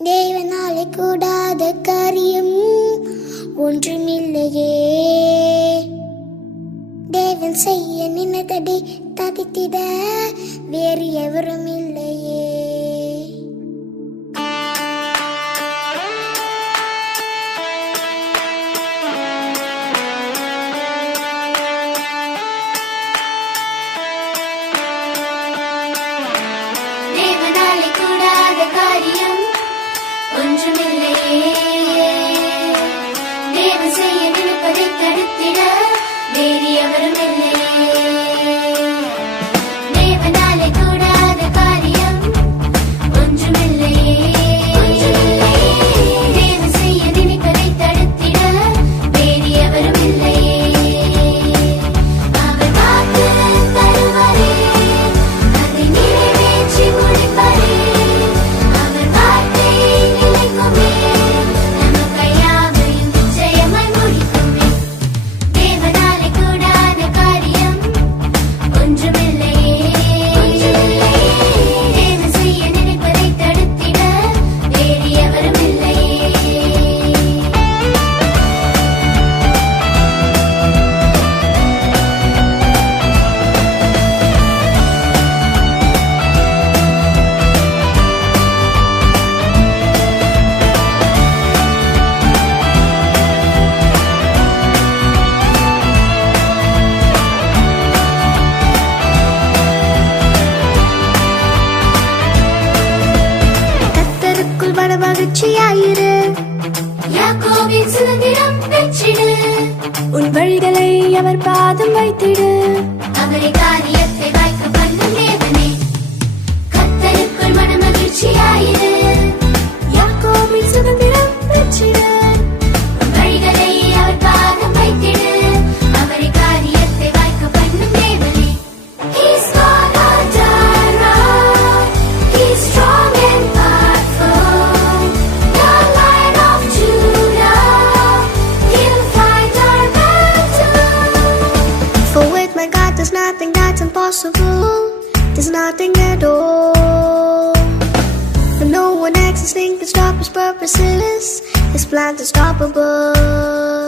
தேவனாலே கூடாத காரியம் ஒன்றுமில்லையே. தேவன் செய்ய நினைத்ததை ததித்திட வேறு எவரும் இல்லையே. தேவனாலே கூடாத காரியம் ஒன்றுமில்லையே. தேவன் செய்ய நினைப்பதை தடுத்திட வேறு எவரும் இல்லையே. தேவனாலே கூடாத காரியம் ஒன்றுமில்லையே. தேவன் செய்ய நினைப்பதை தடுத்திட வேறு எவரும் இல்லையே. அவர் வாக்கு தருவாரே, அதை நிறைவேற்றி முடிப்பாரே. அவர் வார்த்தை நிலைக்குமே, நமக்கு யாவையும் நிச்சயமாய் முடிக்குமே. தேவனாலே கூடாத காரியம் ஒன்றுமில்லையே. தேவன் செய்ய நினைப்பதை தடுத்திட வேறு எவரும் இல்லையே. கர்த்தருக்குள் மனமகிழ்ச்சியாயிரு, யாக்கோபின் சுதந்திரம் பெற்றிடு. உன் வழிகளை அவர் பாதம் வைத்திடு. அவரை காரியத்தை வாய்க்க பண்ணும் தேவனே. கர்த்தருக்குள் மனமகிழ்ச்சியாயிரு, யாக்கோபின் சுதந்திரம் பெற்றிடு. உன் வழிகளை அவர் பாதம் வைத்திடு. அவரை காரியத்தை வாய்க்க பண்ணும் தேவனே. He's not a terror, he's strong and powerful. The Lion of Judah, he'll fight our battle. For with my God there's nothing that's impossible. There's nothing at all. For no one existing can stop his purposes. His plan's unstoppable.